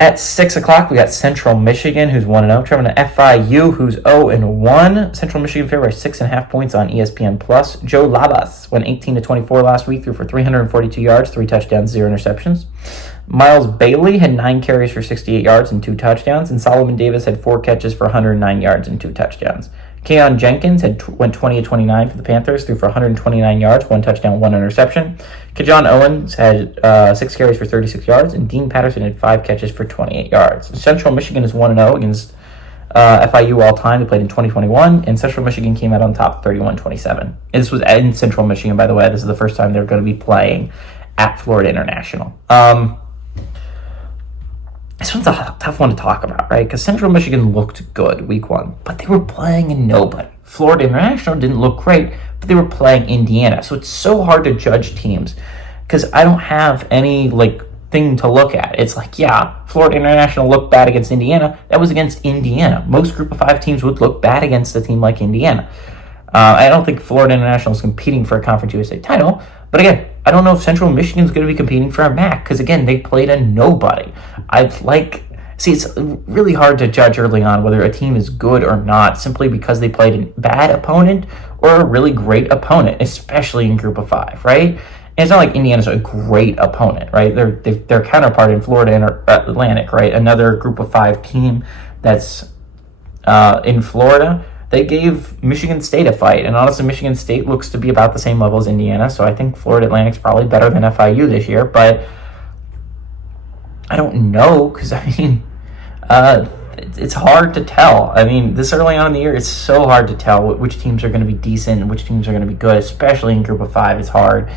At 6 o'clock, we got Central Michigan, who's 1-0, traveling to FIU, who's 0-1. Central Michigan favored by 6.5 points on ESPN+. Joe Labas went 18-24 last week, threw for 342 yards, 3 touchdowns, 0 interceptions. Miles Bailey had 9 carries for 68 yards and 2 touchdowns, and Solomon Davis had 4 catches for 109 yards and 2 touchdowns. Keon Jenkins went 20-29 for the Panthers, threw for 129 yards, 1 touchdown, 1 interception. Kajon Owens had 6 carries for 36 yards, and Dean Patterson had 5 catches for 28 yards. Central Michigan is 1-0 against FIU all time. They played in 2021, and Central Michigan came out on top 31-27. This was in Central Michigan, by the way. This is the first time they're going to be playing at Florida International. This one's a tough one to talk about, right? Because Central Michigan looked good week 1, but they were playing in nobody. Florida International didn't look great, but they were playing Indiana. So it's so hard to judge teams because I don't have any thing to look at. It's Florida International looked bad against Indiana. That was against Indiana. Most Group of 5 teams would look bad against a team like Indiana. I don't think Florida International is competing for a Conference USA title, but again, I don't know if Central Michigan is going to be competing for a MAC because, again, they played a nobody. It's really hard to judge early on whether a team is good or not simply because they played a bad opponent or a really great opponent, especially in Group of 5, right? And it's not like Indiana's a great opponent, right? Their counterpart in Florida and Atlantic, right? Another Group of 5 team that's in Florida. They gave Michigan State a fight, and honestly, Michigan State looks to be about the same level as Indiana, so I think Florida Atlantic's probably better than FIU this year, but I don't know, because, it's hard to tell. This early on in the year, it's so hard to tell which teams are going to be decent and which teams are going to be good, especially in Group of 5. It's hard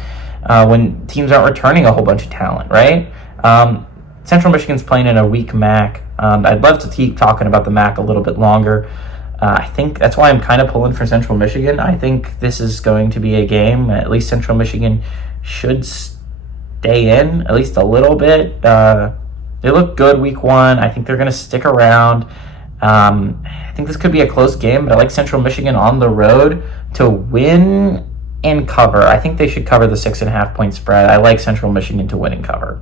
when teams aren't returning a whole bunch of talent, right? Central Michigan's playing in a weak MAC. I'd love to keep talking about the MAC a little bit longer. I think that's why I'm kind of pulling for Central Michigan. I think this is going to be a game. At least Central Michigan should stay in at least a little bit. They look good week 1. I think they're going to stick around. I think this could be a close game, but I like Central Michigan on the road to win and cover. I think they should cover the 6.5 point spread. I like Central Michigan to win and cover.